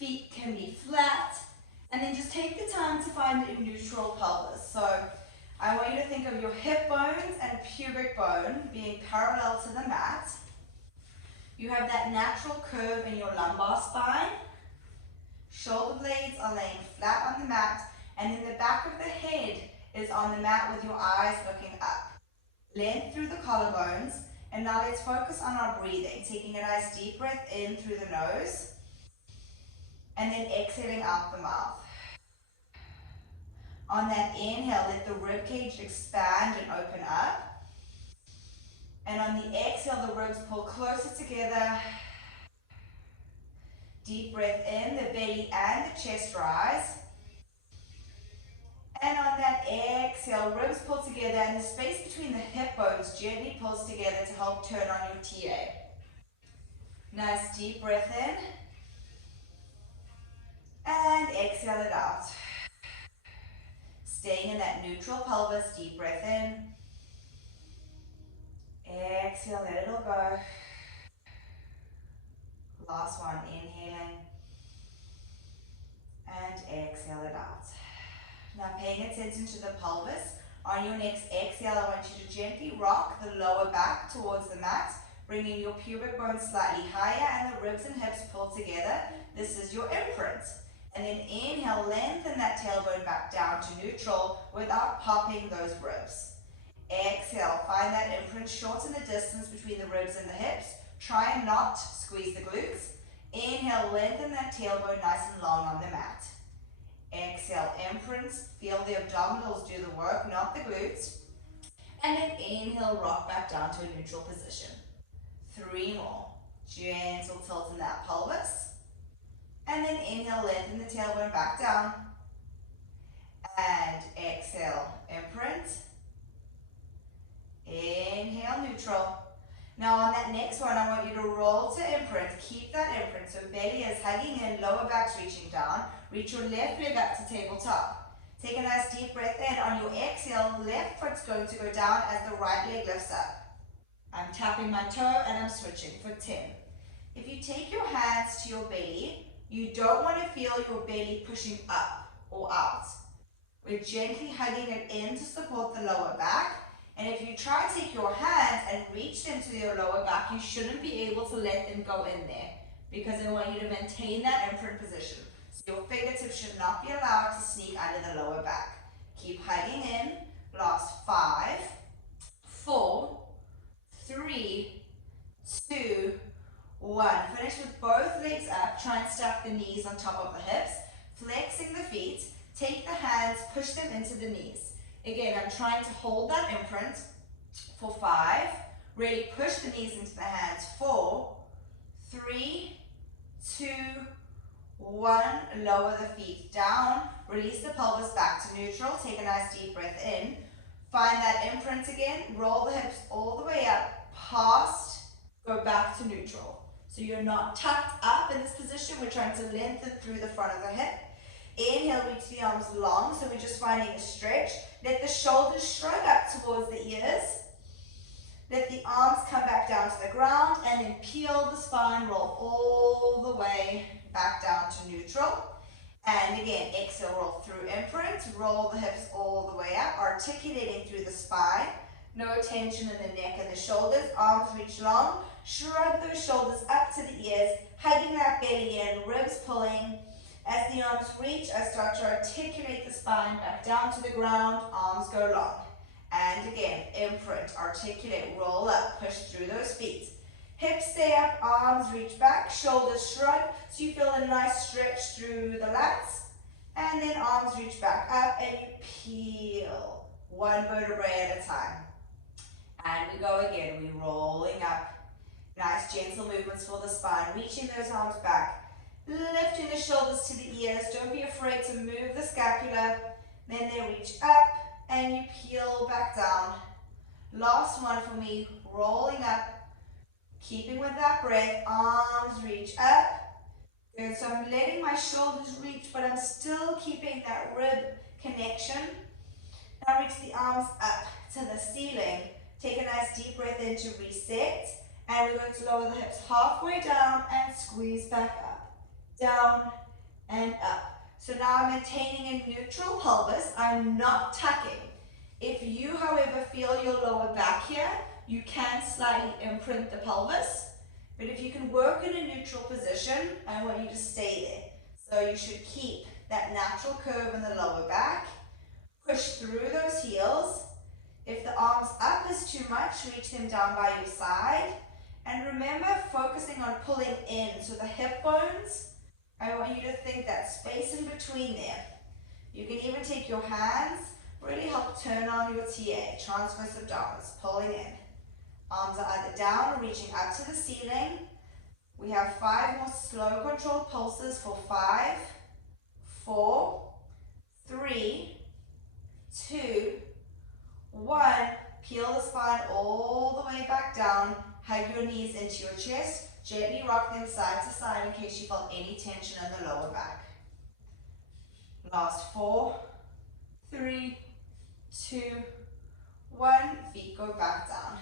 Feet can be flat. And then just take the time to find a neutral pelvis. So I want you to think of your hip bones and pubic bone being parallel to the mat. You have that natural curve in your lumbar spine. Shoulder blades are laying flat on the mat, and then the back of the head is on the mat with your eyes looking up. Length through the collarbones, and now let's focus on our breathing, taking a nice deep breath in through the nose, and then exhaling out the mouth. On that inhale, let the rib cage expand and open up. And on the exhale, the ribs pull closer together. Deep breath in, the belly and the chest rise. And on that exhale, ribs pull together and the space between the hip bones gently pulls together to help turn on your TA. Nice deep breath in. And exhale it out. Staying in that neutral pelvis, deep breath in. Exhale, let it all go. Last one, inhaling. And exhale it out. Now paying attention to the pelvis. On your next exhale, I want you to gently rock the lower back towards the mat, bringing your pubic bone slightly higher and the ribs and hips pull together. This is your imprint. And then inhale, lengthen that tailbone back down to neutral without popping those ribs. Exhale, find that imprint, shorten the distance between the ribs and the hips. Try and not squeeze the glutes. Inhale, lengthen that tailbone nice and long on the mat. Exhale, imprints, feel the abdominals do the work, not the glutes. And then inhale, rock back down to a neutral position. 3 more. Gentle tilt in that pelvis. And then inhale, lengthen the tailbone back down. And exhale, imprint. Inhale, neutral. Now on that next one, I want you to roll to imprint. Keep that imprint. So belly is hugging in, lower back's reaching down. Reach your left leg up to tabletop. Take a nice deep breath in. On your exhale, left foot's going to go down as the right leg lifts up. I'm tapping my toe and I'm switching for 10. If you take your hands to your belly, you don't want to feel your belly pushing up or out. We're gently hugging it in to support the lower back. And if you try to take your hands and reach them to your lower back, you shouldn't be able to let them go in there because I want you to maintain that imprint position. So your fingertips should not be allowed to sneak under the lower back. Keep hugging in. Last 5, 4, 3, 2, 1. Finish with both legs up. Try and stack the knees on top of the hips. Flexing the feet. Take the hands, push them into the knees. Again, I'm trying to hold that imprint for 5. Really push the knees into the hands. 4, 3, 2, 1. Lower the feet down. Release the pelvis back to neutral. Take a nice deep breath in. Find that imprint again. Roll the hips all the way up, past, go back to neutral. So you're not tucked up in this position. We're trying to lengthen through the front of the hip. Inhale, reach the arms long, so we're just finding a stretch. Let the shoulders shrug up towards the ears. Let the arms come back down to the ground and then peel the spine, roll all the way back down to neutral. And again, exhale, roll through imprint, roll the hips all the way up, articulating through the spine. No tension in the neck and the shoulders, arms reach long. Shrug those shoulders up to the ears, hugging that belly in, ribs pulling. As the arms reach, I start to articulate the spine back down to the ground, arms go long. And again, imprint, articulate, roll up, push through those feet. Hips stay up, arms reach back, shoulders shrug, so you feel a nice stretch through the lats. And then arms reach back up and you peel, one vertebrae at a time. And we go again, we're rolling up. Nice gentle movements for the spine, reaching those arms back. Lifting the shoulders to the ears. Don't be afraid to move the scapula. Then they reach up and you peel back down. Last one for me, rolling up. Keeping with that breath, arms reach up. Good, so I'm letting my shoulders reach, but I'm still keeping that rib connection. Now reach the arms up to the ceiling. Take a nice deep breath in to reset. And we're going to lower the hips halfway down and squeeze back up. Down and up. So now I'm maintaining a neutral pelvis. I'm not tucking. If you, however, feel your lower back here, you can slightly imprint the pelvis. But if you can work in a neutral position, I want you to stay there. So you should keep that natural curve in the lower back. Push through those heels. If the arms up is too much, reach them down by your side. And remember, focusing on pulling in. So the hip bones, I want you to think that space in between there. You can even take your hands, really help turn on your TA, transverse abdominals, pulling in. Arms are either down or reaching up to the ceiling. We have 5 more slow controlled pulses for 5, 4, 3, 2, 1. Peel the spine all the way back down. Hug your knees into your chest. Gently rock them side to side in case you felt any tension in the lower back. Last 4, 3, 2, 1. Feet go back down.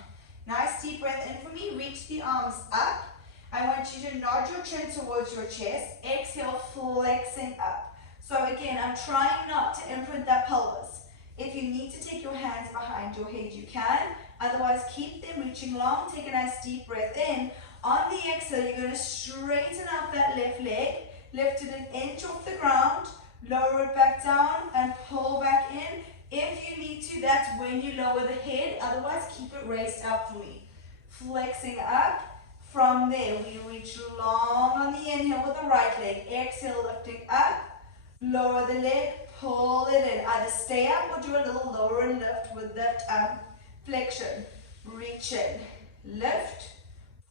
Nice deep breath in for me. Reach the arms up. I want you to nod your chin towards your chest. Exhale, flexing up. So again, I'm trying not to imprint that pelvis. If you need to take your hands behind your head, you can. Otherwise, keep them reaching long. Take a nice deep breath in. On the exhale, you're going to straighten out that left leg. Lift it an inch off the ground. Lower it back down and pull back in. If you need to, that's when you lower the head. Otherwise, keep it raised up for me. Flexing up. From there, we reach long on the inhale with the right leg. Exhale, lifting up. Lower the leg. Pull it in. Either stay up or do a little lower and lift with that flexion. Reach in. Lift.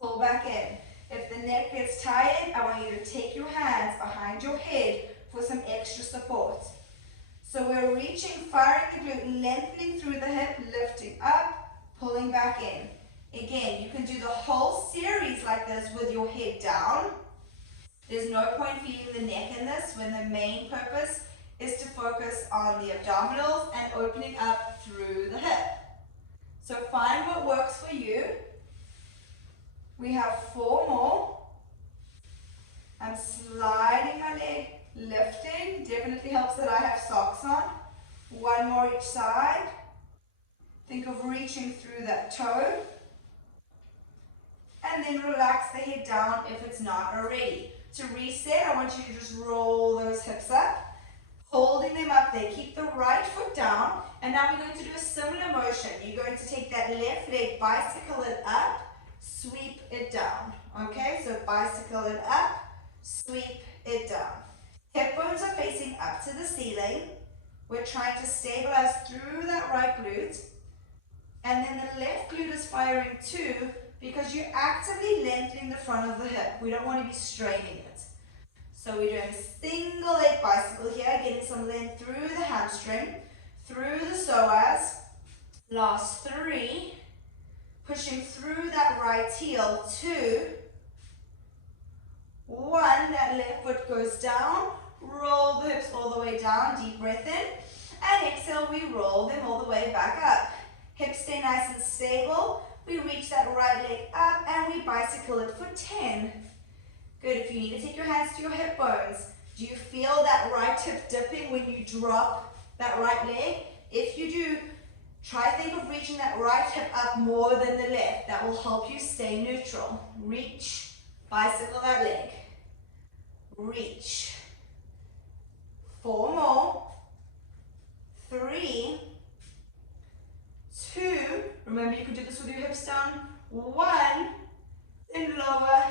Pull back in. If the neck gets tired, I want you to take your hands behind your head for some extra support. So we're reaching, firing the glute, lengthening through the hip, lifting up, pulling back in. Again, you can do the whole series like this with your head down. There's no point feeding the neck in this when the main purpose is to focus on the abdominals and opening up through the hip. So find what works for you. We have 4 more. I'm sliding my leg, lifting. Definitely helps that I have socks on. 1 more each side. Think of reaching through that toe. And then relax the head down if it's not already. To reset, I want you to just roll those hips up. Holding them up there. Keep the right foot down. And now we're going to do a similar motion. You're going to take that left leg, bicycle it up, sweep it down. Okay, so bicycle it up, sweep it down. Hip bones are facing up to the ceiling. We're trying to stabilize through that right glute. And then the left glute is firing too because you're actively lengthening the front of the hip. We don't want to be straining it. So we're doing a single leg bicycle here, getting some length through the hamstring, through the psoas. Last 3. Pushing through that right heel. 2, 1. That left foot goes down. Roll the hips all the way down. Deep breath in. And exhale, we roll them all the way back up. Hips stay nice and stable. We reach that right leg up and we bicycle it for 10. Good. If you need to take your hands to your hip bones, do you feel that right hip dipping when you drop that right leg? If you do, try think of reaching that right hip up more than the left. That will help you stay neutral. Reach, bicycle that leg. Reach. 4 more. 3, 2. Remember, you can do this with your hips down. 1, then lower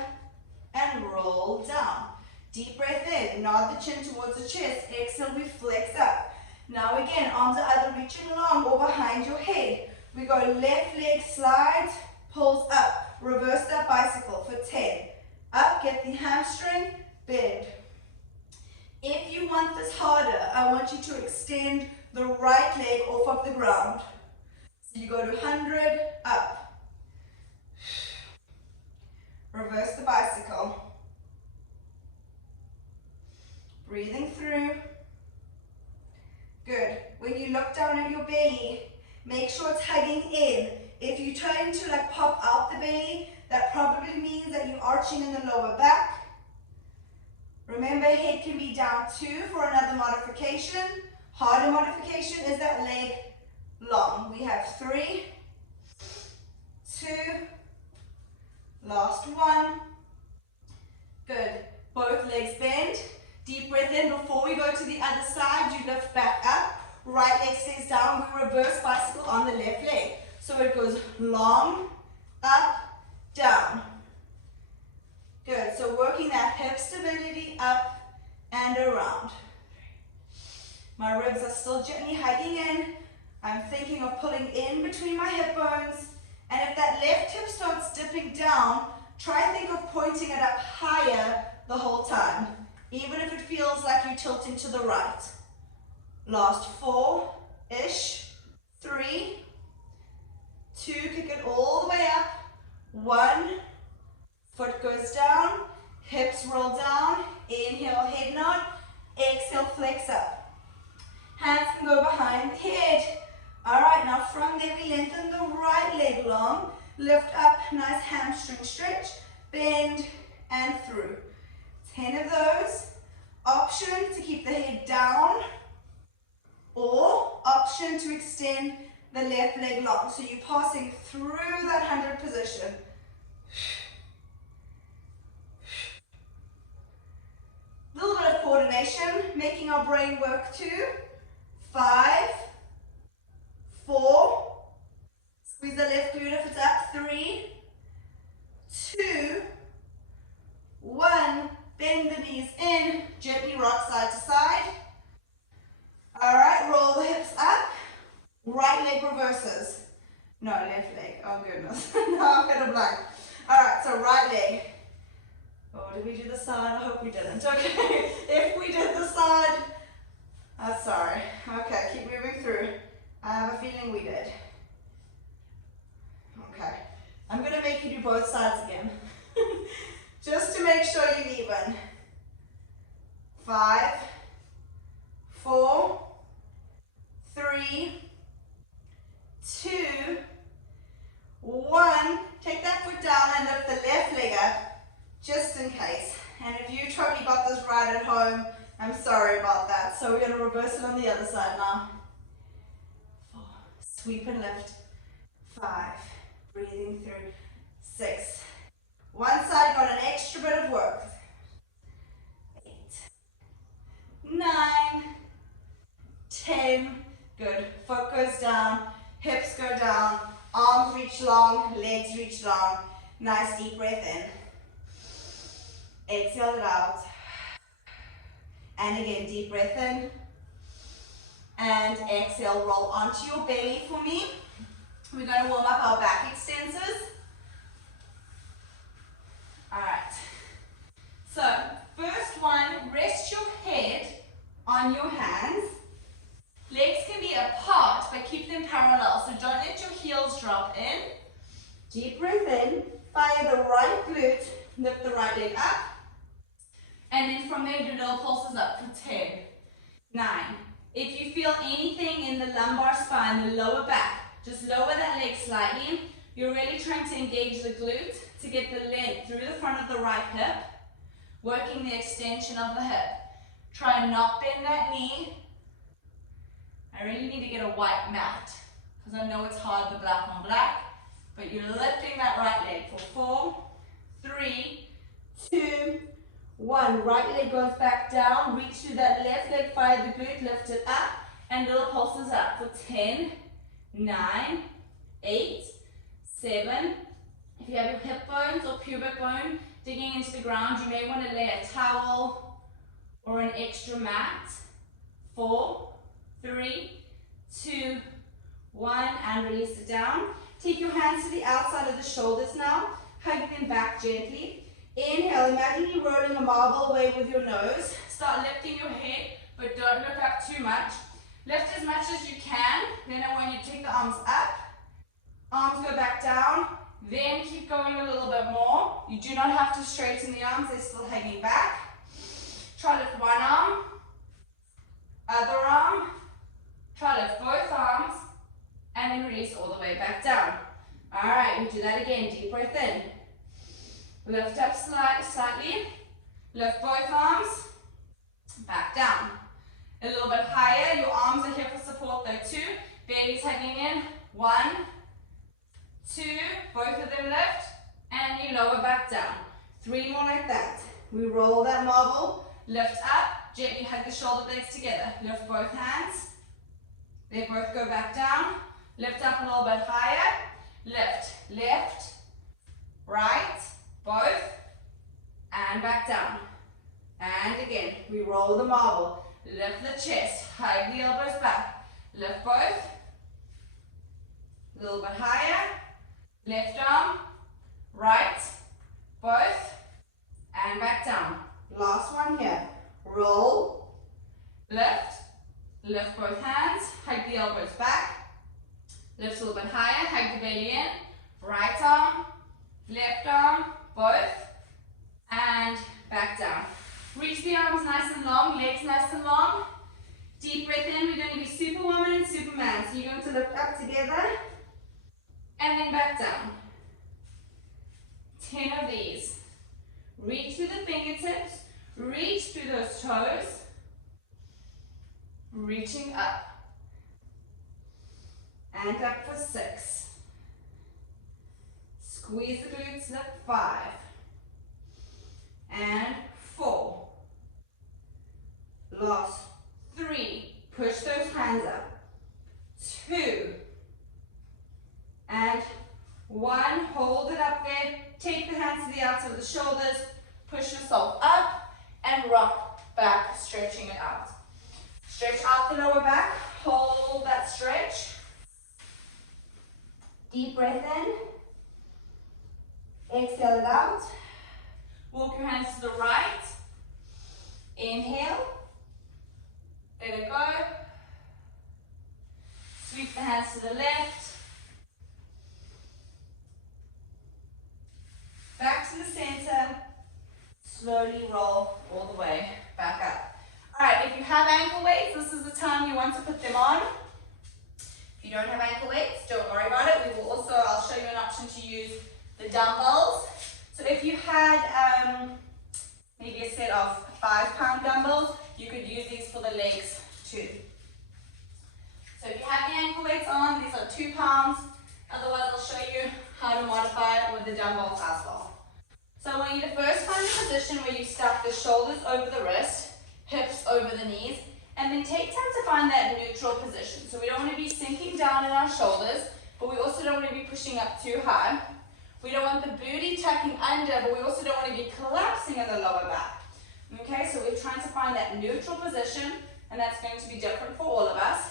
and roll down. Deep breath in. Nod the chin towards the chest. Exhale, we flex up. Now again, arms are either reaching long or behind your head. We go left leg slides, pulls up. Reverse that bicycle for 10. Up, get the hamstring, bend. If you want this harder, I want you to extend the right leg off of the ground. So you go to 100, up. Reverse the bicycle. Breathing through. Good. When you look down at your belly, make sure it's hugging in. If you try to like pop out the belly, that probably means that you're arching in the lower back. Remember, head can be down 2 for another modification. Harder modification is that leg long. We have 3, 2, last 1. Good. Both legs bend. Deep breath in. Before we go to the other side, you lift back up. Right leg stays down. We reverse bicycle on the left leg. So it goes long, up, down. Good. So working that hip stability up and around. My ribs are still gently hugging in. I'm thinking of pulling in between my hip bones. And if that left hip starts dipping down, try think of pointing it up higher the whole time, even if it feels like you're tilting to the right. Last 4-ish. 3, 2, kick it all the way up. 1, foot goes down, hips roll down. Inhale, head nod. Exhale, flex up. Hands can go behind the head. All right, now from there we lengthen the right leg long. Lift up, nice hamstring stretch. Bend and through. 10 of those. Option to keep the head down, or option to extend the left leg long. So you're passing through that 100 position. A little bit of coordination, making our brain work too. 5, 4, squeeze the left glute if it's up. 3, 2, 1. Bend the knees in, gently rock side to side. All right, roll the hips up. Right leg reverses. No, left leg. Oh goodness. Now I've got a blank. All right, so right leg. Oh, did we do the side? I hope we didn't. Okay, if we did the side, I'm sorry. Okay, keep moving through. I have a feeling we did. Okay, I'm gonna make you do both sides again. Just to make sure you're even. 5, 4, 3, 2, 1. Take that foot down and lift the left leg up, just in case. And if you totally got this right at home, I'm sorry about that. So we're going to reverse it on the other side now. 4, sweep and lift. 5, breathing through. 6. One side got an extra bit of work. 8, 9, 10. Good. Foot goes down, hips go down, arms reach long, legs reach long. Nice deep breath in. Exhale it out. And again, deep breath in. And exhale, roll onto your belly for me. We're going to warm up our back extensors. Alright. So, first one, rest your head on your hands. Legs can be apart, but keep them parallel. So don't let your heels drop in. Deep breath in. Fire the right glute. Lift the right leg up. And then from there, do little pulses up for 10, 9. If you feel anything in the lumbar spine, the lower back, just lower that leg slightly. You're really trying to engage the glute to get the length through the front of the right hip, working the extension of the hip. Try and not bend that knee. I really need to get a white mat, because I know it's hard, the black on black, but you're lifting that right leg for 4, 3, 2, 1. Right leg goes back down, reach through that left leg, fire the glute, lift it up, and little pulses up for 10, 9, 8, 7. If you have your hip bones or pubic bone digging into the ground, you may want to lay a towel or an extra mat. 4, 3, 2, 1, and release it down. Take your hands to the outside of the shoulders now. Hug them back gently. Inhale, imagine you rolling a marble away with your nose. Start lifting your head, but don't look up too much. Lift as much as you can. Then I want you to take the arms up. Arms go back down. Then keep going a little bit more. You do not have to straighten the arms, they're still hanging back. Try lift one arm, other arm. Try lift both arms, and then release all the way back down. All right, we do that again. Deep breath in. Lift up slightly. Lift both arms. back down. A little bit higher, your arms are here for support though too. Belly's hugging in, 1, 2, both of them lift, and you lower back down. 3 more like that. We roll that marble, lift up, gently hug the shoulder blades together. Lift both hands, they both go back down. Lift up a little bit higher, lift, left, right, both, and back down. And again, we roll the marble, lift the chest, hug the elbows back, lift both, a little bit higher, left arm, right, both, and back down. Last one here, roll, lift, lift both hands, hug the elbows back, lift a little bit higher, hug the belly in, right arm, left arm, both, and back down. Reach the arms nice and long, legs nice and long. Deep breath in, we're going to be Superwoman and Superman. So you're going to lift up together, and then back down. 10 of these. Reach through the fingertips, reach through those toes, reaching up. And up for 6. Squeeze the glutes, lift 5. And 4. Last 3. Push those hands up. 2. And 1. Hold it up there. Take the hands to the outside of the shoulders. Push yourself up and rock back, stretching it out. Stretch out the lower back. Hold that stretch. Deep breath in. Exhale it out. Walk your hands to the right. Inhale. Let it go. Sweep the hands to the left. Back to the center. Slowly roll all the way back up. Alright, if you have ankle weights, this is the time you want to put them on. If you don't have ankle weights, don't worry about it. We will also, I'll show you an option to use the dumbbells. So if you had maybe a set of 5-pound dumbbells, you could use these for the legs too. So if you have the ankle weights on, these are 2 pounds. Otherwise, I'll show you how to modify it with the dumbbells as well. So I want you to first find a position where you stack the shoulders over the wrist, hips over the knees, and then take time to find that neutral position. So we don't want to be sinking down in our shoulders, but we also don't want to be pushing up too high. We don't want the booty tucking under, but we also don't want to be collapsing in the lower back. Okay, so we're trying to find that neutral position, and that's going to be different for all of us.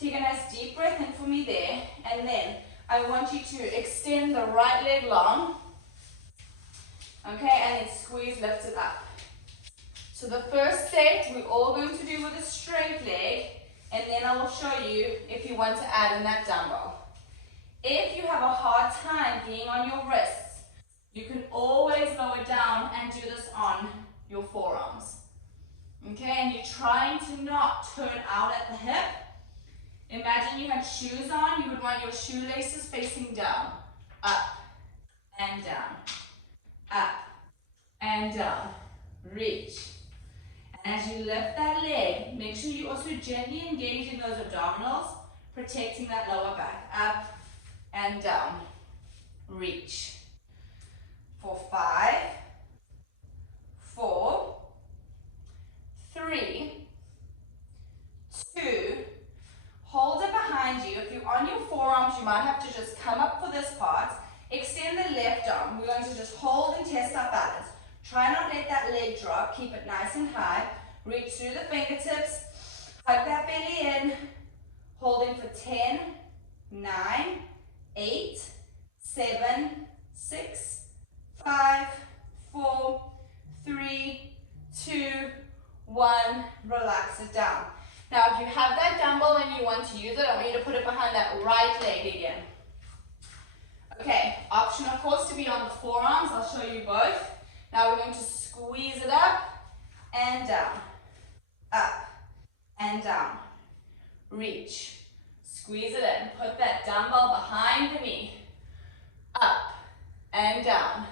Take a nice deep breath in for me there, and then I want you to extend the right leg long. Okay, and then squeeze, lift it up. So the first set we're all going to do with a straight leg, and then I will show you if you want to add in that dumbbell. If you have a hard time being on your wrists, you can always lower down and do this on your forearms. Okay, and you're trying to not turn out at the hip. Imagine you had shoes on, you would want your shoelaces facing down, up and down, up and down, reach. And as you lift that leg, make sure you also gently engage in those abdominals, protecting that lower back, up and down, reach. For 5, 4, 3, 2, hold it behind you. If you're on your forearms, you might have to just come up for this part. Extend the left arm. We're going to just hold and test our balance. Try not let that leg drop. Keep it nice and high. Reach through the fingertips. Hug that belly in. Holding for 10, 9, 8, 7, 6, 5, 4, 3, 2, 1. Relax it down. Now, if you have that dumbbell and you want to use it, I want you to put it behind that right leg again. Okay, option of course to be on the forearms. I'll show you both. Now we're going to squeeze it up and down, up and down. Reach, squeeze it in. Put that dumbbell behind the knee, up and down,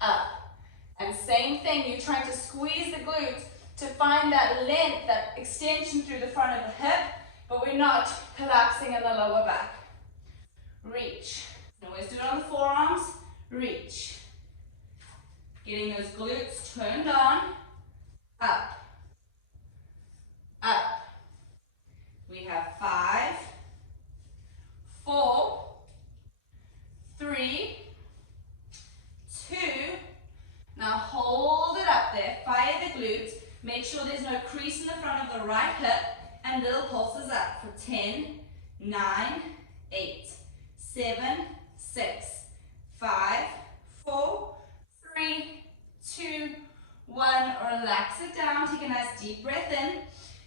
up. And same thing, you're trying to squeeze the glutes to find that length, that extension through the front of the hip, but we're not collapsing in the lower back. Reach. Always do it on the forearms. Reach. Getting those glutes turned on. Up. Up. We have 5, 4, 3, 2. Now hold it up there. Fire the glutes. Make sure there's no crease in the front of the right hip. And little pulses up for 10, 9, 8, 7, 6, 5, 4, 3, 2, 1. Relax it down. Take a nice deep breath in.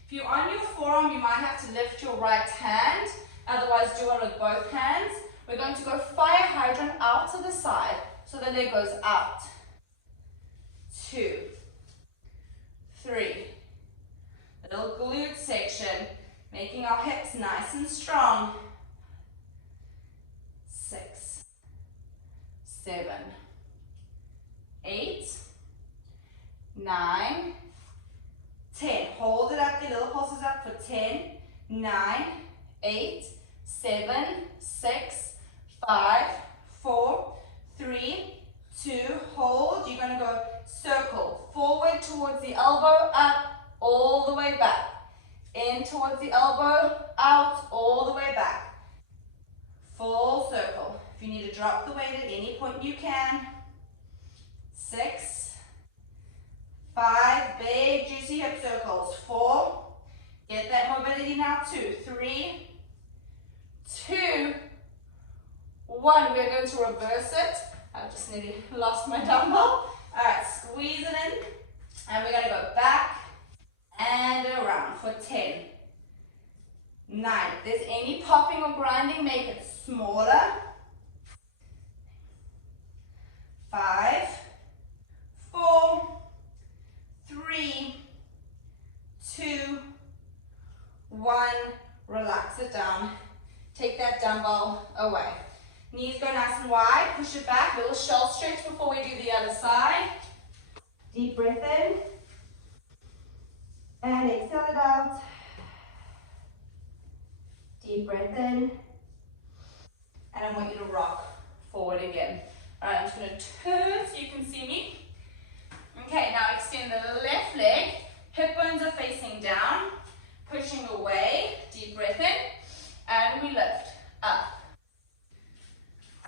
If you're on your forearm, you might have to lift your right hand. Otherwise, do it with both hands. We're going to go fire hydrant out to the side. So the leg goes out. 2, 3. Little glute section, making our hips nice and strong. 6, 7, 8, 9, 10. Hold it up, the little pulses up for 10, 9, 8, 7, 6, 5, 4, 3, 2. Hold. You're going to go circle forward towards the elbow, up, all the way back. In towards the elbow, out, all the way back. Full circle. If you need to drop the weight at any point, you can. 6, 5, big juicy hip circles. 4, get that mobility now. 2, 3, 2, 1. We're going to reverse it. I just nearly lost my dumbbell. All right, squeeze it in. And we're going to go back and around for 10, 9. If there's any popping or grinding, make it smaller. 5, 4, 3, 2, 1. Relax it down. Take that dumbbell away. Knees go nice and wide. Push it back. Little shell stretch before we do the other side. Deep breath in. And exhale it out. Deep breath in. And I want you to rock forward again. All right, I'm just going to turn so you can see me. Okay, now extend the left leg. Hip bones are facing down. Pushing away. Deep breath in. And we lift up.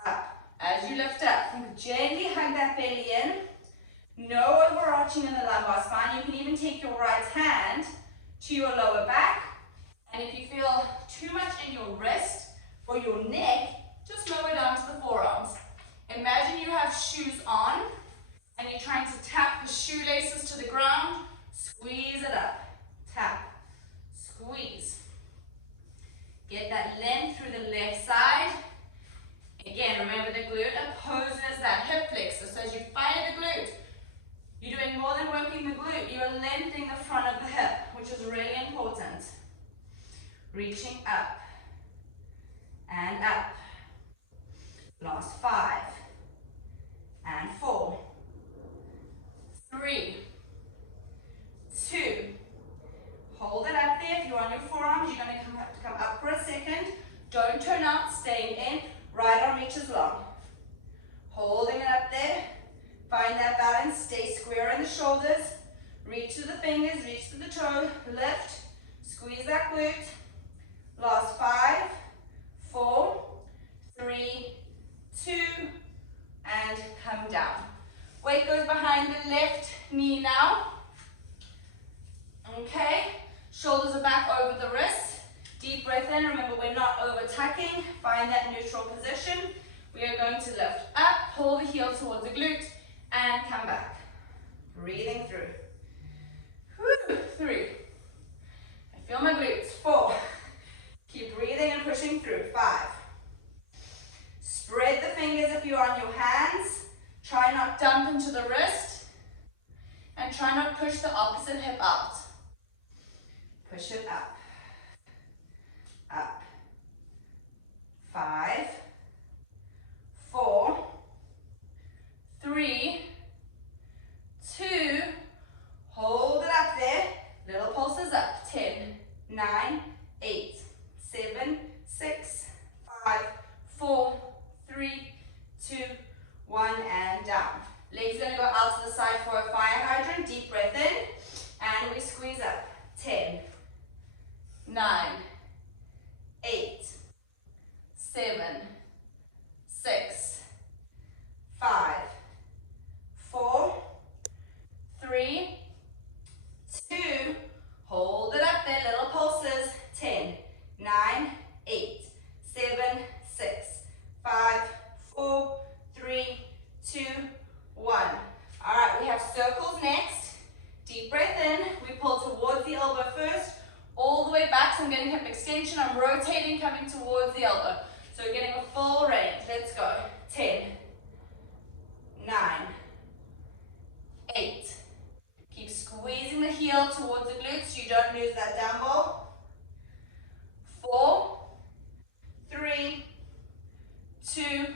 Up. As you lift up, gently hug that belly in. No overarching in the lumbar spine. You can even take your right hand to your lower back. And if you feel too much in your wrist or your neck, just lower down to the forearms. Imagine you have shoes on and you're trying to tap the shoelaces to the ground. Squeeze it up. Tap. Squeeze. Get that length through the left side. Again, remember the glute opposes that hip flexor. So as you fire the glute, you're doing more than working the glute. You're lengthening the front of the hip, which is really important. Reaching up and up. Last 5 and 4, 3, 2. Hold it up there. If you're on your forearms, you're going to have to come up for a second. Don't turn out, staying in. Right arm reaches long. Holding it up there. Find that balance. Stay square in the shoulders. Reach to the fingers, reach to the toe. Lift. Squeeze that glute. Last 5, 4, 3, 2, and come down. Weight goes behind the left knee now. Okay. Shoulders are back over the wrist. Deep breath in. Remember, we're not over tucking. Find that neutral position. We are going to lift up, pull the heel towards the glute, and come back. Breathing through. 3. I feel my glutes. 4. Keep breathing and pushing through. 5. Spread the fingers if you're on your hands. Try not dump into the wrist. And try not push the opposite hip out. Push it up. Up. 5, 4, 3, 2. Hold it up there. squeeze up. 10, 9, 8, 7, 6, 5, 4, 3, 2, hold it up there, little pulses. 10, 9, 8, 7, 6, 5, 4, 3, 2, 1. All right, we have circles next. Deep breath in. We pull towards the elbow first, all the way back. So I'm getting hip extension. I'm rotating, coming towards the elbow. So we're getting a full range. Let's go. 10, 9, 8. Keep squeezing the heel towards the glutes. You don't lose that dumbbell. 4, 3, 2,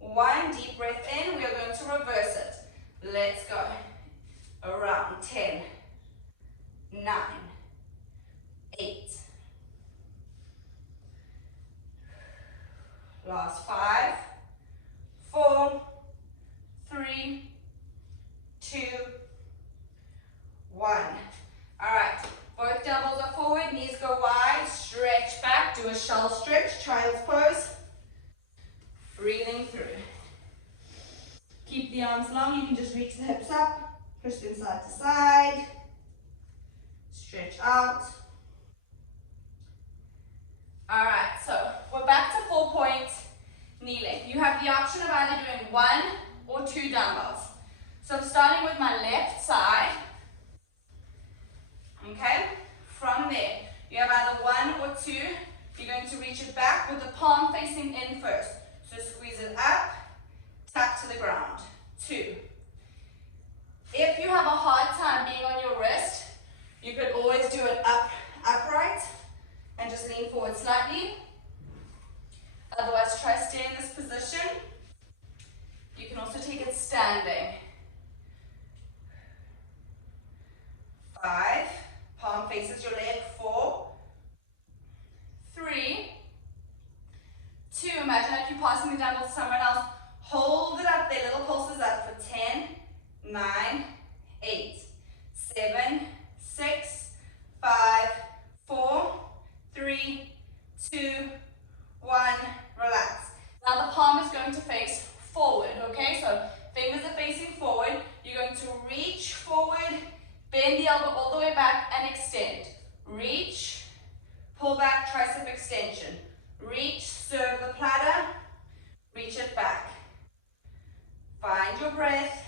1. Deep breath in. We are going to reverse it. Let's go. Around 10, 9, 8. Last 5, 4, 3, 2, 1. All right, both dumbbells are forward, knees go wide, stretch back, do a shell stretch, child's pose. Breathing through. Keep the arms long, you can just reach the hips up, push them side to side, stretch out. All right, so we're back to 4-point kneeling. You have the option of either doing 1 or 2 dumbbells. So I'm starting with my left side. Okay, from there, you have either 1 or 2. You're going to reach it back with the palm facing in first. So squeeze it up, tap to the ground. 2. If you have a hard time being on your wrist, you could always do it upright and just lean forward slightly. Otherwise, try stay in this position. You can also take it standing. 5, palm faces your leg. 4, 3, 2, imagine like you're passing the dumbbell to someone else. Hold it up there, little pulses up for 10, 9, 8, 7, 6, 5, 4, 3, 2, 1, relax. Now the palm is going to face forward, okay? So fingers are facing forward. You're going to reach forward, bend the elbow all the way back and extend. Reach, pull back, tricep extension. Reach, serve the platter, reach it back. Find your breath.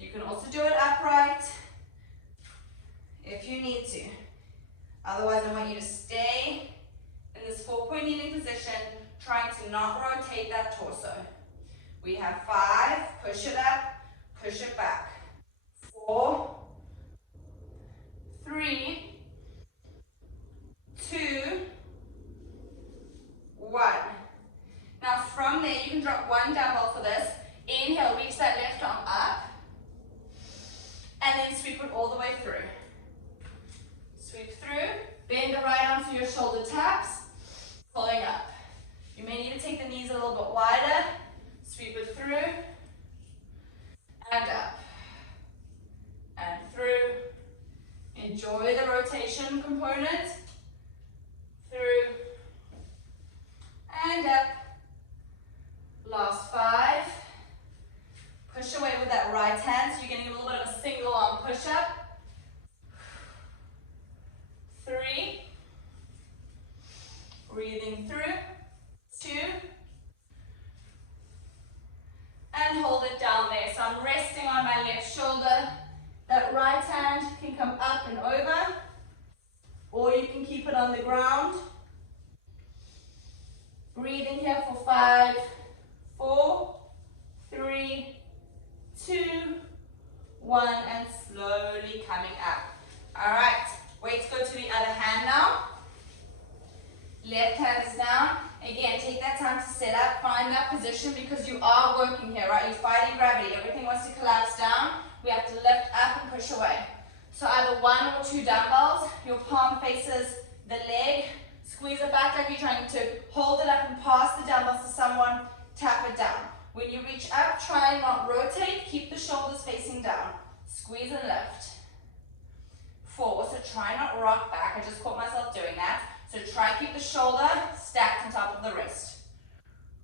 You can also do it upright if you need to. Otherwise, I want you to stay in this 4-point kneeling position, trying to not rotate that torso. We have 5, push it up, push it back. 4, 3, 2, 1. Now from there, you can drop 1 dumbbell for this. Inhale, reach that left arm up. And then sweep it all the way through. Sweep through, bend the right arm so your shoulder taps, pulling up. You may need to take the knees a little bit wider. Sweep it through, and up, and through. Enjoy the rotation component. Through, and up. Last 5. Push away with that right hand, so you're getting a little bit of a single arm push up. 3. Breathing through. 2. And hold it down there. So I'm resting on my left shoulder. That right hand can come up and over, or you can keep it on the ground. Breathing here for 5, 4, 3, 2, 1, and slowly coming up. All right, weights go to the other hand now. Left hand is down. Again, take that time to set up, find that position, because you are working here, right? You're fighting gravity. Everything wants to collapse down. We have to lift up and push away. So either 1 or 2 dumbbells. Your palm faces the leg. Squeeze it back like you're trying to hold it up and pass the dumbbells to someone. Tap it down. When you reach up, try and not rotate. Keep the shoulders facing down. Squeeze and lift. try not rock back. I just caught myself doing that. So try keep the shoulder stacked on top of the wrist.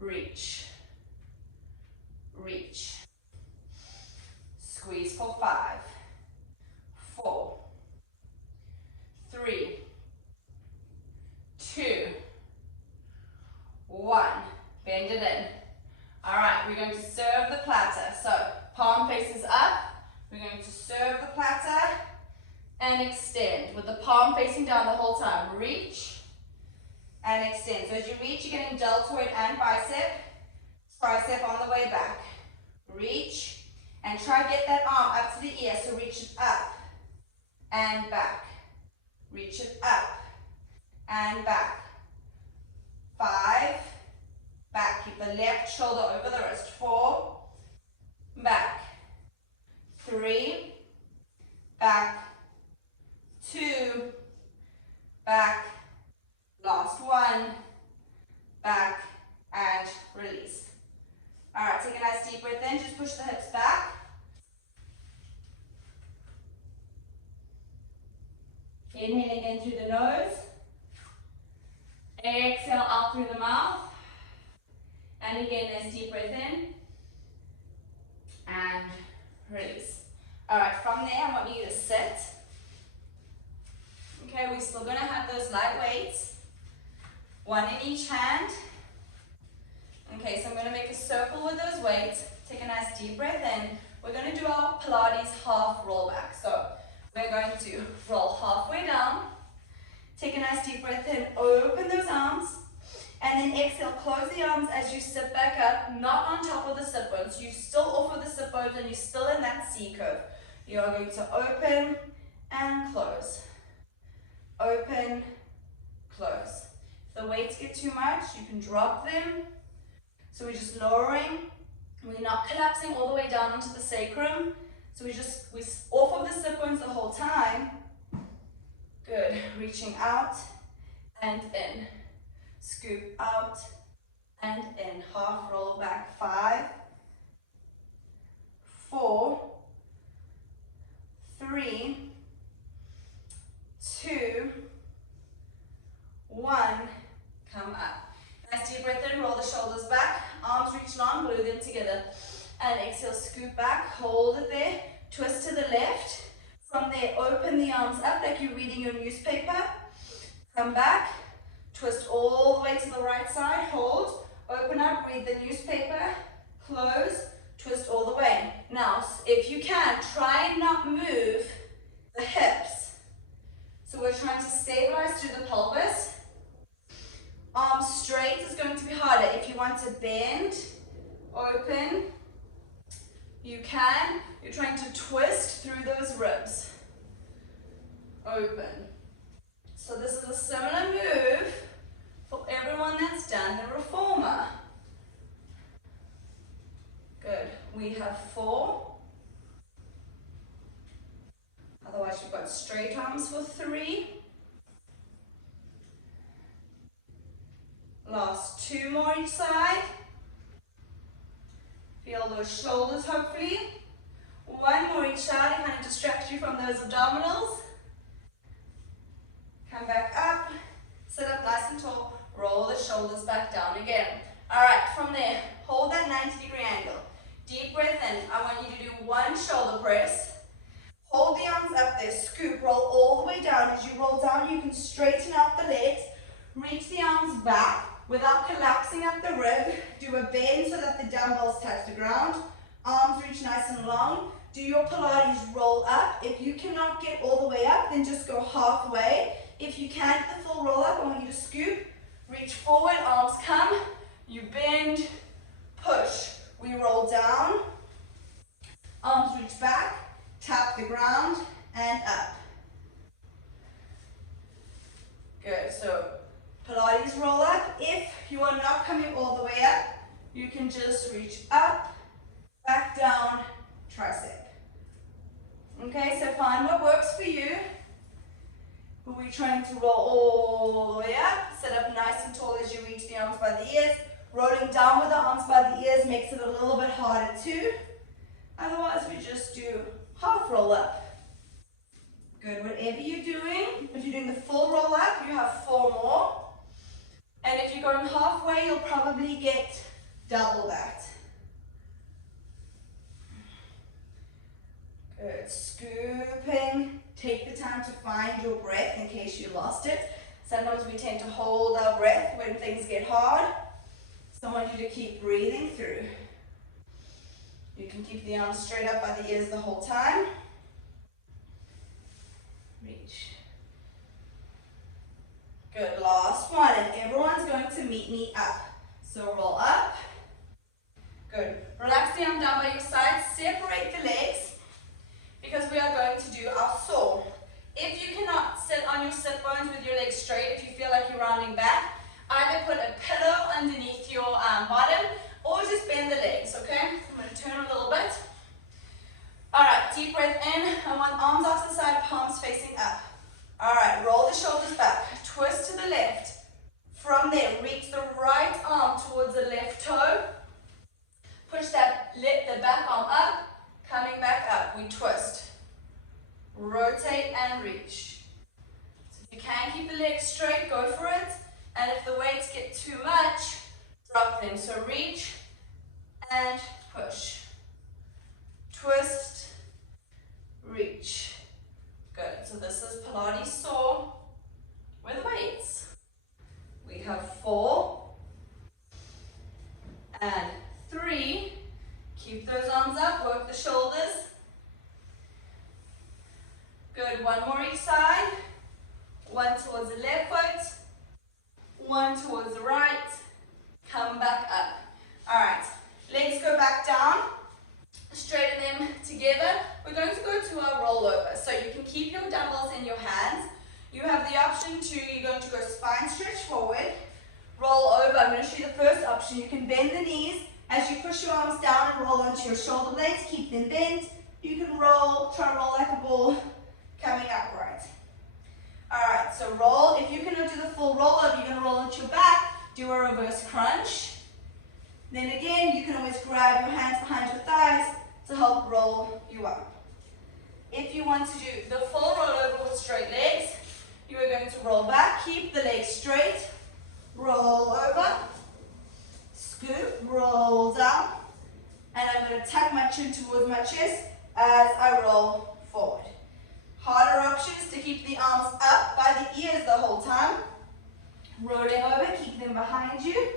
Reach. Reach. Squeeze for 5, 4, 3, 2, 1. Bend it in. All right, we're going to serve the platter. So palm faces up. We're going to serve the platter and extend with the palm facing down the whole time. Reach and extend. So as you reach, you're getting deltoid and bicep. Tricep on the way back. Reach and try to get that arm up to the ear. So reach it up and back. Reach it up and back. 5, back. Keep the left shoulder over the wrist. 4, back. 3, back. 2, back. Last 1, back, and release. All right, take a nice deep breath in. Just push the hips back. Inhaling in through the nose. Exhale out through the mouth. And again, nice deep breath in. And release. All right, from there, I want you to sit. Okay, we're still going to have those light weights. 1 in each hand. Okay, so I'm going to make a circle with those weights. Take a nice deep breath in. We're going to do our Pilates half rollback. So we're going to roll halfway down. Take a nice deep breath in. Open those arms. And then exhale, close the arms as you sit back up, not on top of the sit bones. You're still off of the sit bones and you're still in that C curve. You are going to open and close. Open, close. If the weights get too much, you can drop them. So we're just lowering. We're not collapsing all the way down onto the sacrum. So we're off of the sit bones the whole time. Good. Reaching out and in. Scoop out and in. Half roll back. 5, 4, 3, 2, 1. Come up. Nice deep breath in. Roll the shoulders back. Arms reach long. Glue them together. And exhale. Scoop back. Hold it there. Twist to the left. From there, open the arms up like you're reading your newspaper. Come back. Twist all the way to the right side. Hold. Open up. Read the newspaper. Close. Twist all the way. Now, if you can, try and not move the hips. So we're trying to stabilize through the pelvis. Arms straight is going to be harder. If you want to bend, open, you can. You're trying to twist through those ribs. Open. So this is a similar move for everyone that's done the reformer. Good. We have 4. Otherwise, you've got straight arms for 3. Last 2 more each side. Feel those shoulders, hopefully. 1 more each side to kind of distract you from those abdominals. Come back up. Sit up nice and tall. Roll the shoulders back down again. All right, from there, hold that 90-degree angle. Deep breath in. I want you to do 1 shoulder press. Hold the arms up there. Scoop. Roll all the way down. As you roll down, you can straighten out the legs. Reach the arms back without collapsing up the rib. Do a bend so that the dumbbells touch the ground. Arms reach nice and long. Do your Pilates roll up. If you cannot get all the way up, then just go halfway. If you can't the full roll up, I want you to scoop. Reach forward, arms come. You bend, push. We roll down. Arms reach back, tap the ground, and up. Good, so Pilates roll up. If you are not coming all the way up, you can just reach up, back down, tricep. Okay, so find what works for you. But we're trying to roll all the way up. Sit up nice and tall as you reach the arms by the ears. Rolling down with the arms by the ears makes it a little bit harder too. Otherwise, we just do half roll up. Good, whatever you're doing, if you're doing the full roll up, you have 4 more. And if you're going halfway, you'll probably get double that. Good, scooping. Take the time to find your breath in case you lost it. Sometimes we tend to hold our breath when things get hard. So I want you to keep breathing through. You can keep the arms straight up by the ears the whole time. Reach. Good, last one, and everyone's going to meet me up. So roll up. Good. Relax the arm down by your side. Separate the legs because we are going to do our saw. If you cannot sit on your sit bones with your legs straight, if you feel like you're rounding back, either put a pillow underneath your bottom or just bend the legs, okay? So I'm going to turn a little bit. All right, deep breath in. I want arms off the side, palms facing up. All right, roll the shoulders back. Twist to the left. From there, reach the right arm towards the left toe. Push that, lift the back arm up, coming back up. We twist. Rotate and reach. So if you can keep the legs straight, go for it. And if the weights get too much, drop them. So reach and push. Twist, reach. Good. So this is Pilates saw with weights. We have 4 and 3. Keep those arms up, work the shoulders. Good, 1 more each side. 1 towards the left foot, 1 towards the right. Come back up. All right, legs go back down. Straighten them together. We're going to go to a rollover. So you can keep your dumbbells in your hands. You have the option to, you're going to go spine stretch forward, roll over. I'm going to show you the first option. You can bend the knees as you push your arms down and roll onto your shoulder blades. Keep them bent. You can roll, try to roll like a ball, coming upright. All right, so roll. If you cannot do the full roll over, you're going to roll onto your back, do a reverse crunch. Then again, you can always grab your hands behind your thighs to help roll you up. If you want to do the full roll over with straight legs, you are going to roll back, keep the legs straight, roll over, scoop, roll down, and I'm going to tuck my chin towards my chest as I roll forward. Harder options to keep the arms up by the ears the whole time. Rolling over, keep them behind you.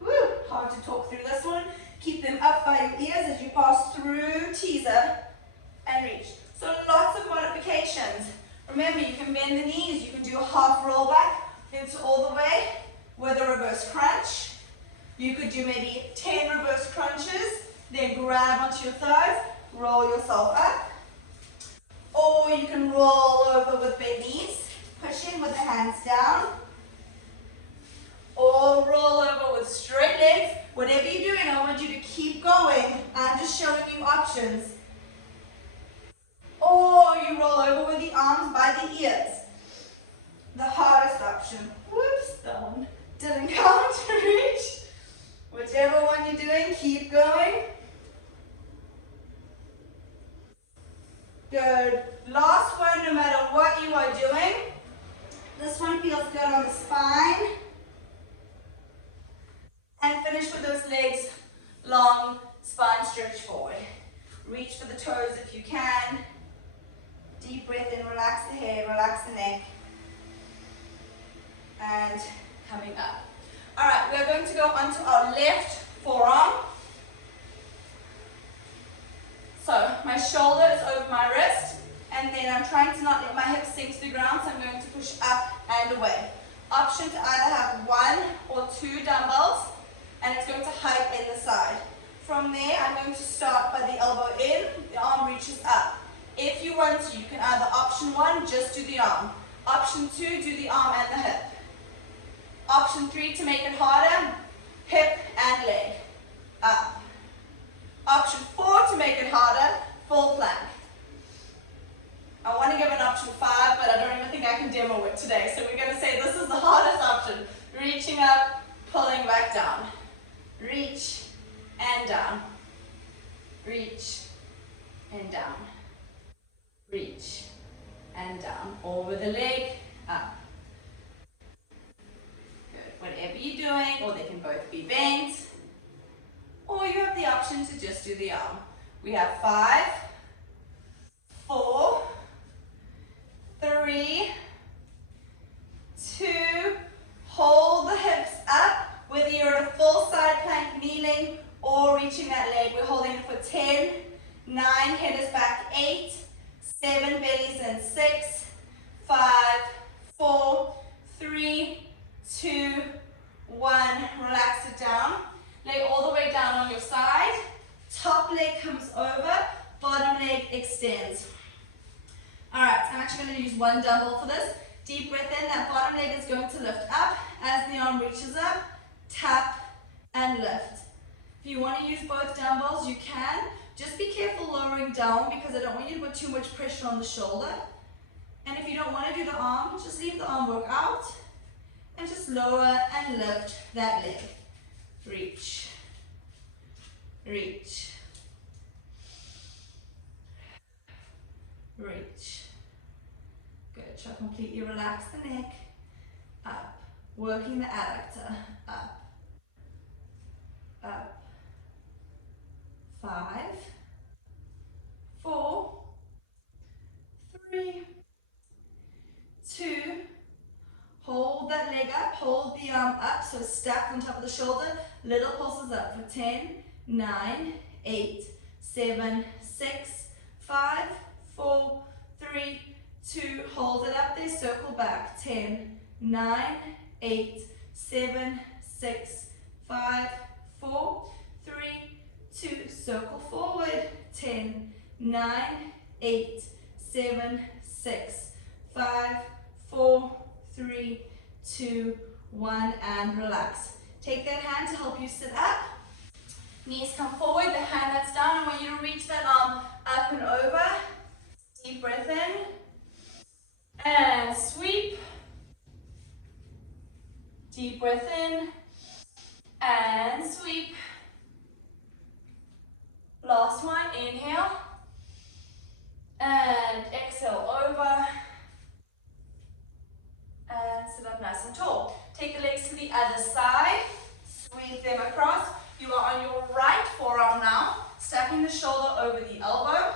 Woo, hard to talk through this one. Keep them up by your ears as you pass through teaser and reach. So lots of modifications. Remember, you can bend the knees, you can do a half roll back into all the way with a reverse crunch. You could do maybe 10 reverse crunches, then grab onto your thighs, roll yourself up. Or you can roll over with bent knees, pushing with the hands down. Or roll over with straight legs. Whatever you're doing, I want you to keep going. I'm just showing you options. Or you roll over with the arms by the ears. The hardest option. Whoops, that one didn't count to reach. Whichever one you're doing, keep going. Good. Last one, no matter what you are doing. This one feels good on the spine. And finish with those legs long, spine stretch forward. Reach for the toes if you can. Deep breath in, relax the head, relax the neck. And coming up. All right, we're going to go onto our left forearm. So my shoulder is over my wrist, and then I'm trying to not let my hips sink to the ground, so I'm going to push up and away. Option to either have 1 or 2 dumbbells, and it's going to hike in the side. From there, I'm going to start by the elbow in, the arm reaches up. If you want to, you can either option 1, just do the arm. Option 2, do the arm and the hip. Option 3, to make it harder, hip and leg. Up. Option 4, to make it harder, full plank. I want to give an option 5, but I don't even think I can demo it today. So we're going to say this is the hardest option. Reaching up, pulling back down. Reach and down. Reach and down. Reach and down, over the leg, up. Good. Whatever you're doing, or they can both be bent, or you have the option to just do the arm. We have 5, 4, 3, 2, hold the hips up, whether you're in a full side plank kneeling or reaching that leg. We're holding it for 10, 9, head is back, 8, 7, bellies in, 6, 5, 4, 3, 2, 1, relax it down. Leg all the way down on your side, top leg comes over, bottom leg extends. Alright, I'm actually going to use one dumbbell for this. Deep breath in, that bottom leg is going to lift up. As the arm reaches up, tap and lift. If you want to use both dumbbells, you can. Just be careful lowering down because I don't want you to put too much pressure on the shoulder. And if you don't want to do the arm, just leave the arm work out and just lower and lift that leg. Reach, reach, reach. Good, try to completely relax the neck, up, working the adductor, up, up, 5, 4, 3, 2, hold that leg up, hold the arm up, so stacked on top of the shoulder, little pulses up for 10, 9, 8, 7, 6, 5, 4, 3, 2, hold it up there, circle back, 10, 9, 8, 7, 6, 5, 4, 3, 2, circle forward, 10, 9, 8, 7, 6, 5, 4, 3, 2, 1, and relax. Take that hand to help you sit up. Knees come forward, the hand that's down. I want you to reach that arm up and over. Deep breath in. And sweep. Deep breath in. And sweep. Last one, inhale. And exhale over. And sit up nice and tall. Take the legs to the other side. Sweep them across. You are on your right forearm now. Stacking the shoulder over the elbow.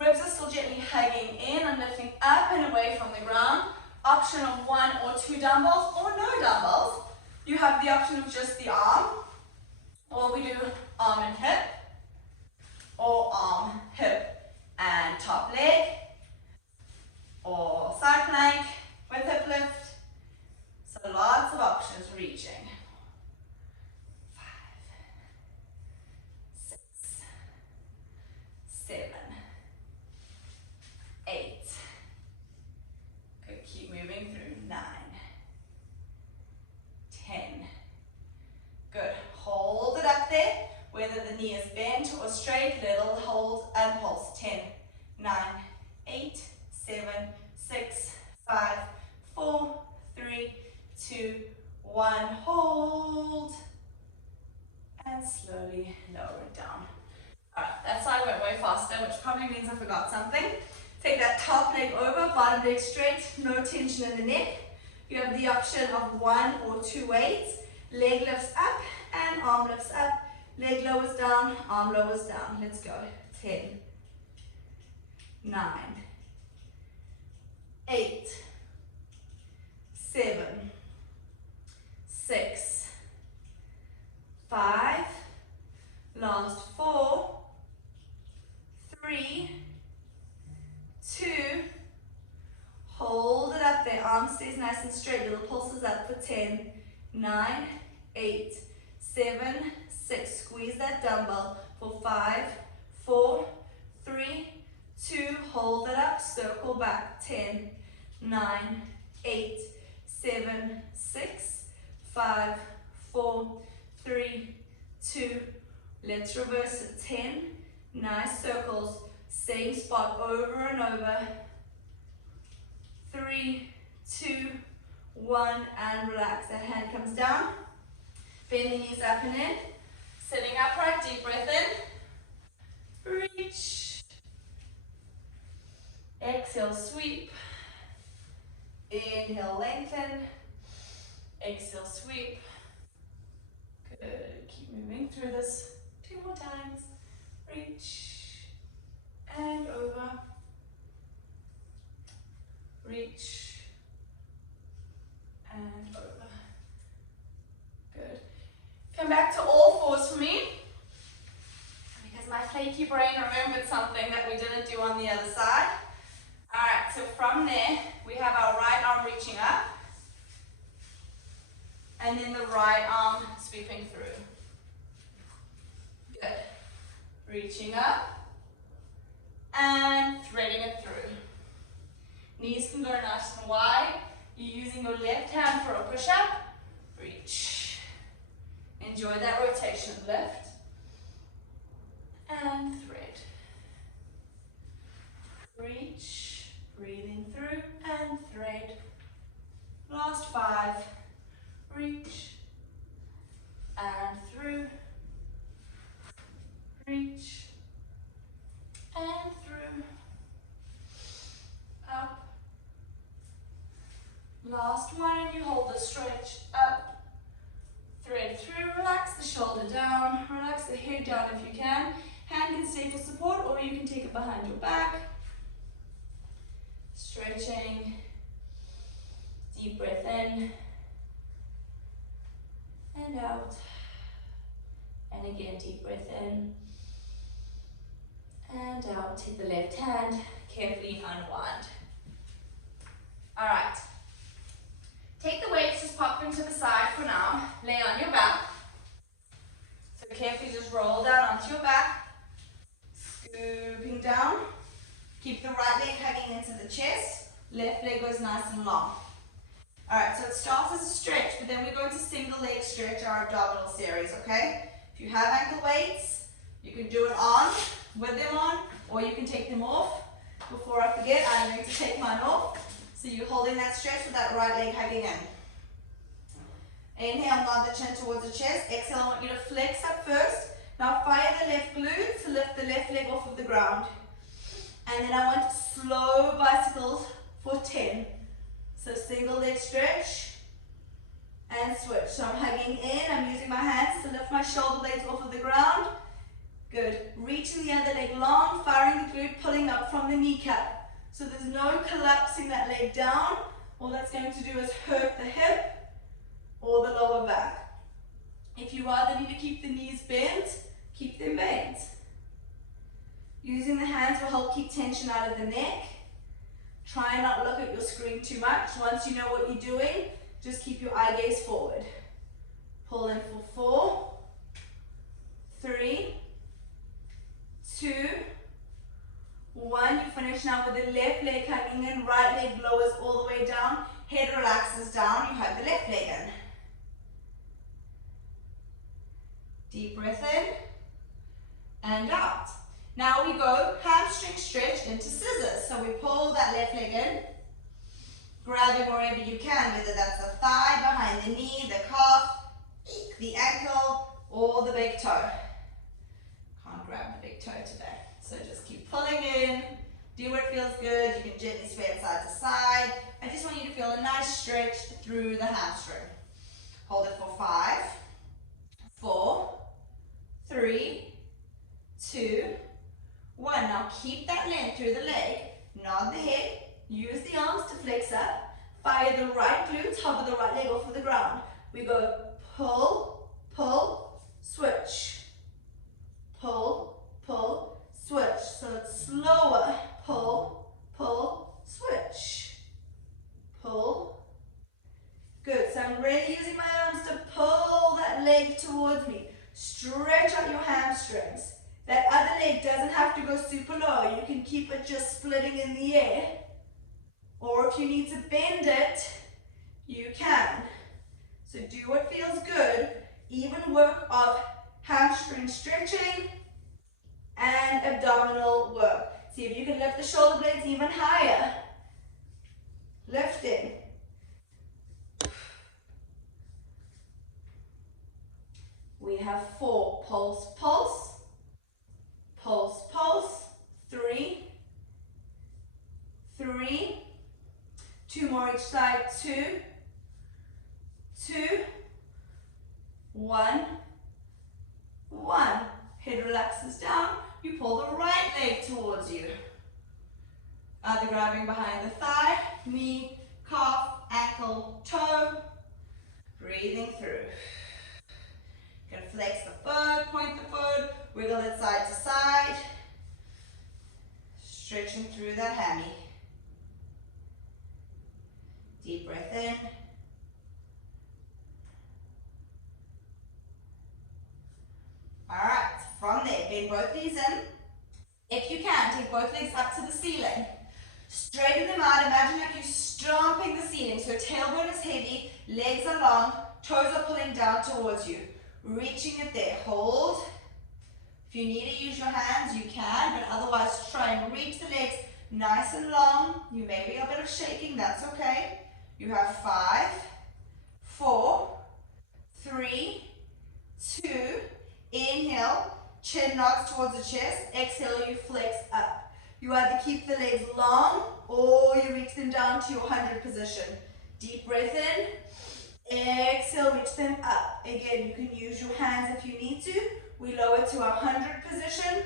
Ribs are still gently hugging in and lifting up and away from the ground. Option of 1 or 2 dumbbells or no dumbbells. You have the option of just the arm. Or we do arm and hip. Or arm, hip, and top leg. Or side plank with hip lift. So lots of options reaching. 5, 6, 7, 8. Good, keep moving through. 9, 10. Good, hold it up there. Whether the knee is bent or straight, little hold and pulse. 10, 9, 8, 7, 6, 5, 4, 3, 2, 1. Hold. And slowly lower it down. Alright, that side went way faster, which probably means I forgot something. Take that top leg over, bottom leg straight, no tension in the neck. You have the option of 1 or 2 weights. Leg lifts up and arm lifts up. Leg lowers down, arm lowers down. Let's go. 10, 9, 8, 7, 6, 5, last 4, 3, 2, hold it up there, arm stays nice and straight, little pulses up for 10, 9, 8, 7, 6, squeeze that dumbbell for 5, 4, 3, 2, hold it up, circle back, 10, 9, 8, 7, 6, 5, 4, 3, 2, let's reverse it, 10, nice circles, same spot over and over, 3, 2, 1, and relax, that hand comes down, bend the knees up and in, sitting upright, deep breath in, reach, exhale, sweep, Inhale, lengthen. Exhale, sweep. Good. Keep moving through this. 2 more times. Reach and over. Reach and over. Good. Come back to all fours for me. Because my flaky brain remembered something that we didn't do on the other side. Alright, so from there, we have our right arm reaching up. And then the right arm sweeping through. Good. Reaching up. And threading it through. Knees can go nice and wide. You're using your left hand for a push-up. Reach. Enjoy that rotation. Lift. And thread. Reach. Breathing through and thread. Last 5. Reach. And through. Reach. And through. Up. Last one, you hold the stretch up. Thread through, relax the shoulder down, relax the head down if you can. Hand can stay for support or you can take it behind your back. Stretching. Deep breath in. And out. And again, deep breath in. And out. Take the left hand, carefully unwind. Alright. Take the weights, just pop them to the side for now. Lay on your back. So carefully just roll down onto your back. Scooping down. Keep the right leg hugging into the chest. Left leg goes nice and long. Alright, so it starts as a stretch, but then we go into single leg stretch, our abdominal series, okay? If you have ankle weights, you can do it on, with them on, or you can take them off. Before I forget, I'm going to take mine off. So you're holding that stretch with that right leg hugging in. Inhale, nod the chin towards the chest. Exhale, I want you to flex up first. Now fire the left glute to lift the left leg off of the ground. And then I want slow bicycles for 10. So single leg stretch and switch. So I'm hugging in, I'm using my hands to lift my shoulder blades off of the ground. Good. Reaching the other leg long, firing the glute, pulling up from the kneecap. So there's no collapsing that leg down. All that's going to do is hurt the hip or the lower back. If you rather need to keep the knees bent, keep them bent. Using the hands will help keep tension out of the neck. Try and not look at your screen too much. Once you know what you're doing, just keep your eye gaze forward. Pull in for 4, 3, 2, 1. You finish now with the left leg hugging in, right leg lowers all the way down, head relaxes down, you hug the left leg in. Deep breath in and out. Now we go hamstring stretch into scissors. So we pull that left leg in, grabbing wherever you can, whether that's the thigh, behind the knee, the calf, the ankle, or the big toe. Can't grab the big toe today. So just keep pulling in, do what feels good. You can gently sway it side to side. I just want you to feel a nice stretch through the hamstring. Hold it for 5, 4, 3, 2, 1. Now keep that length through the leg. Nod the head. Use the arms to flex up. Fire the right glutes. Hover the right leg off of the ground. We go pull, pull, switch. Pull, pull, switch. So it's slower. Pull, pull, switch. Pull. Good. So I'm really using my arms to pull that leg towards me. Stretch out your hamstrings. That other leg doesn't have to go super low. You can keep it just splitting in the air. Or if you need to bend it, you can. So do what feels good. Even work of hamstring stretching and abdominal work. See if you can lift the shoulder blades even higher. Lifting. We have 4. Pulse, pulse. Pulse, pulse. 3, 3, 2, 2 more each side. 2, 2, 1, 1. Head relaxes down. You pull the right leg towards you. Either grabbing behind the thigh, knee, calf, ankle, toe. Breathing through. You can flex the foot, point the foot, wiggle it side to side. Stretching through that hammy. Deep breath in. Alright, from there, bend both knees in. If you can, take both legs up to the ceiling. Straighten them out. Imagine like you're stomping the ceiling. So tailbone is heavy, legs are long, toes are pulling down towards you. Reaching it there. Hold. If you need to use your hands, you can, but otherwise try and reach the legs nice and long. You may be a bit of shaking, that's okay. You have 5, 4, 3, 2, inhale, chin nods towards the chest, exhale, you flex up. You either keep the legs long or you reach them down to your 100 position. Deep breath in, exhale, reach them up. Again, you can use your hands if you need to. We lower to our 100 position.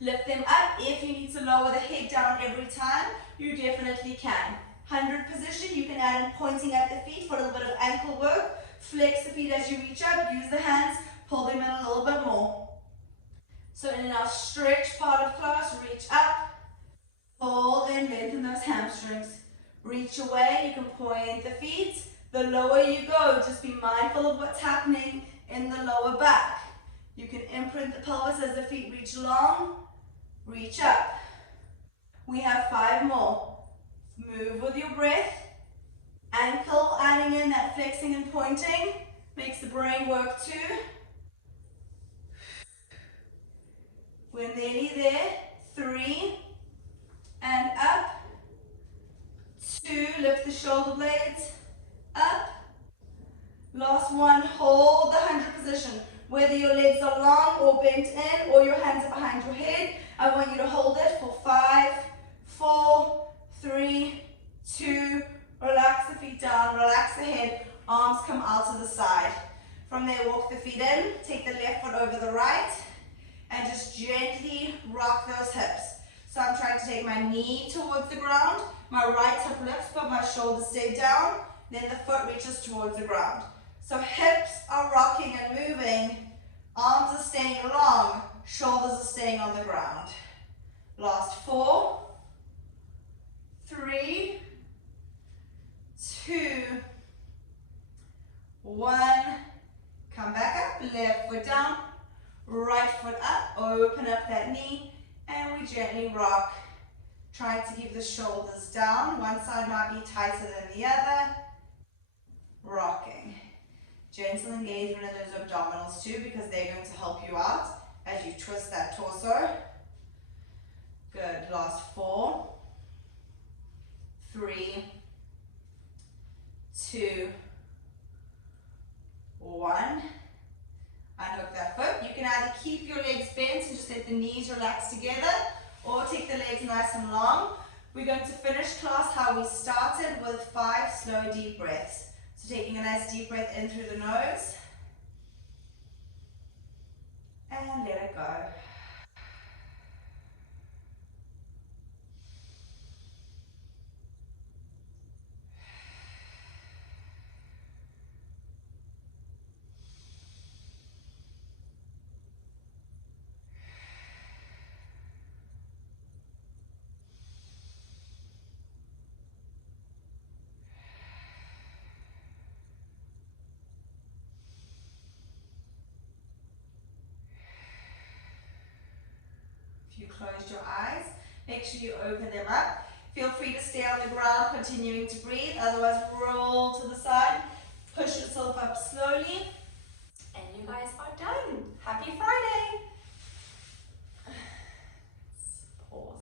Lift them up. If you need to lower the head down every time, you definitely can. 100 position, you can add in pointing at the feet for a little bit of ankle work. Flex the feet as you reach up. Use the hands. Pull them in a little bit more. So in our stretch part of class, reach up. Pull and lengthen those hamstrings. Reach away. You can point the feet. The lower you go, just be mindful of what's happening in the lower back. You can imprint the pelvis as the feet reach long, reach up. We have 5 more. Move with your breath. Ankle, adding in that flexing and pointing, makes the brain work too. We're nearly there. 3, and up. 2, lift the shoulder blades, up. Last one, hold the 100 position. Whether your legs are long or bent in or your hands are behind your head, I want you to hold it for 5, 4, 3, 2, relax the feet down, relax the head, arms come out to the side. From there, walk the feet in, take the left foot over the right, and just gently rock those hips. So I'm trying to take my knee towards the ground, my right hip lifts, but my shoulders stay down, then the foot reaches towards the ground. So hips are rocking and moving, arms are staying long, shoulders are staying on the ground. Last 4, 3, 2, 1. Come back up, left foot down, right foot up, open up that knee, and we gently rock. Try to keep the shoulders down. One side might be tighter than the other. Rocking. Gentle engagement in those abdominals too, because they're going to help you out as you twist that torso. Good. Last 4, 3, 2, 1. Unhook that foot. You can either keep your legs bent and just let the knees relax together, or take the legs nice and long. We're going to finish class how we started with 5 slow deep breaths. So taking a nice deep breath in through the nose, and let it go. If you closed your eyes, make sure you open them up. Feel free to stay on the ground, continuing to breathe. Otherwise, roll to the side. Push yourself up slowly. And you guys are done. Happy Friday!